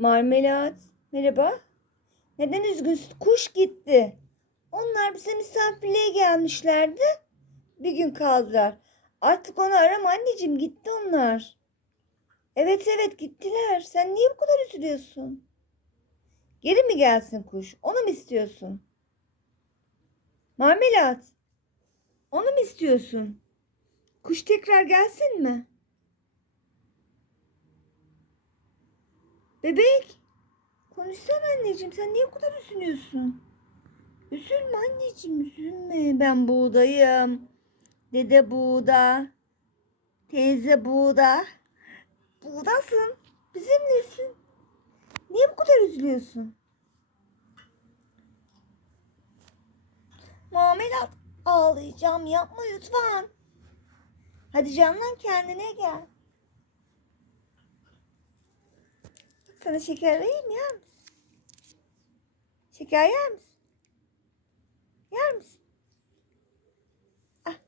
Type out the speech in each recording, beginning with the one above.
Marmelat. Merhaba. Neden üzgünsün? Kuş gitti. Onlar bize misafirliğe gelmişlerdi. Bir gün kaldılar. Artık onu arama anneciğim. Gitti onlar. Evet evet gittiler. Sen niye bu kadar üzülüyorsun? Geri mi gelsin kuş? Onu mu istiyorsun? Marmelat. Onu mu istiyorsun? Kuş tekrar gelsin mi? Bebek. Konuşsana anneciğim. Sen niye bu kadar üzülüyorsun? Üzülme anneciğim üzülme. Ben buğdayım. Dede buğda. Teyze buğda. Buğdasın. Bizimlesin. Niye bu kadar üzülüyorsun? Muamele ağlayacağım. Yapma lütfen. Hadi canlan kendine gel. Sana şeker vereyim yer? Şeker yer misin? Yer misin? Ah, ah.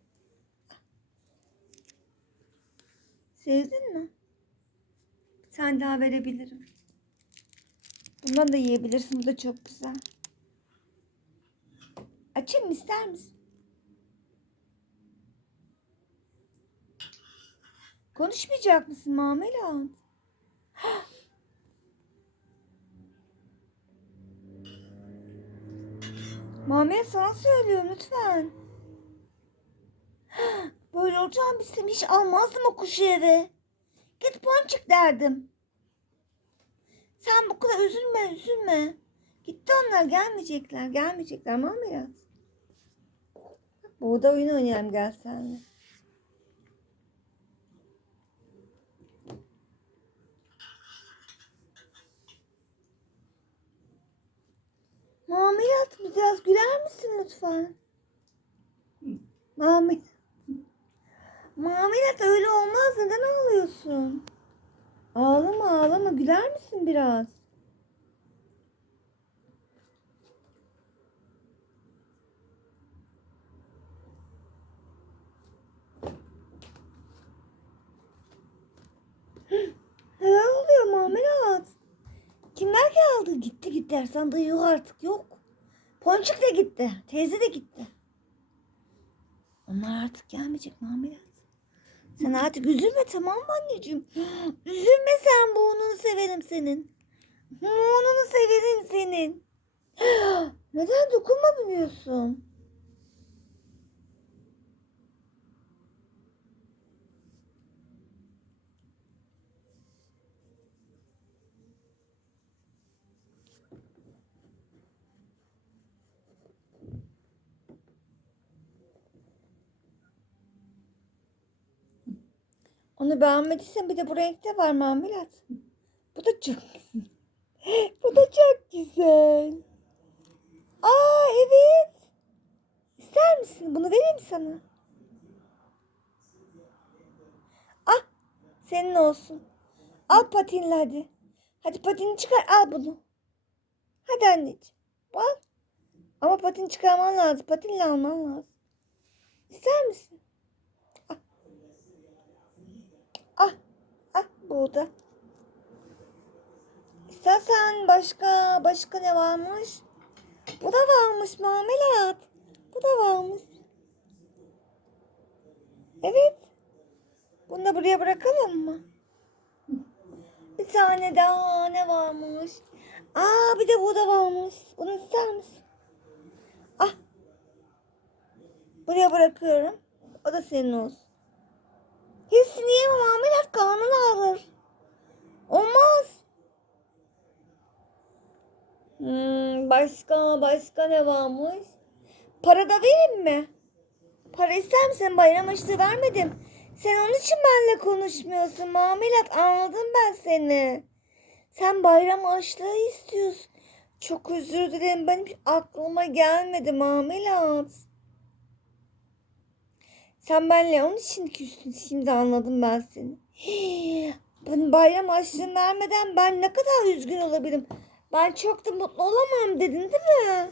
Sevdin mi? Bir tane daha verebilirim. Bundan da yiyebilirsin. Bu da çok güzel. Açayım mı ister misin? Konuşmayacak mısın Mamelat? Mamelat sana söylüyorum lütfen. Böyle olacağını bilsem hiç almazdım o kuşu eve. Git ponçik derdim. Sen bu kadar üzülme üzülme. Gitti onlar gelmeyecekler gelmeyecekler Mamelat. Burada oyun oynayalım gel senle. Mamelat biraz güler misin lütfen? Mamelat. Mamelat öyle olmaz. Neden ağlıyorsun? Ağlama ağlama. Güler misin biraz? Gitti. Ersan dayı yok artık yok. Ponçik de gitti. Teyze de gitti. Onlar artık gelmeyecek Mamelat. Sen artık üzülme tamam mı anneciğim? Üzülme sen burnunu severim senin. Burnunu severim senin. Neden dokunma biliyorsun? Onu beğenmediysen bir de bu renkte var Mamelat. Bu da çok güzel. Bu da çok güzel. Aa evet. İster misin? Bunu vereyim sana. Ah senin olsun. Al patinle hadi. Hadi patini çıkar al bunu. Hadi anneciğim. Al. Ama patin çıkarman lazım. Patinle alman lazım. İster misin? Ah, ah burada. İstersen başka, başka ne varmış? Bu da varmış marmelat. Bu da varmış. Evet. Bunu da buraya bırakalım mı? Bir tane daha ne varmış? Aa bir de bu da varmış. Bunu ister misin? Ah. Buraya bırakıyorum. O da senin olsun. Hepsini yemem Ahmet karnın ağrır. Olmaz. Hmm, başka başka ne varmış? Para da vereyim mi? Para ister misin? Bayram açlığı vermedim. Sen onun için benimle konuşmuyorsun Mamelat. Anladım ben seni. Sen bayram açlığı istiyorsun. Çok özür dilerim. Benim hiç aklıma gelmedi Mamelat. Sen benimle onun için küstün. Şimdi anladım ben seni. Ben bayram harçlığını vermeden ben ne kadar üzgün olabilirim. Ben çok da mutlu olamam dedin değil mi?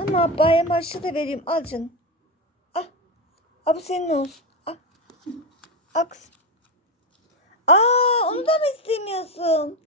Ama bayram harçlığı da vereyim. Al canım. Al. Al bu senin olsun. Al. Al kızım. Aa onu da mı istemiyorsun?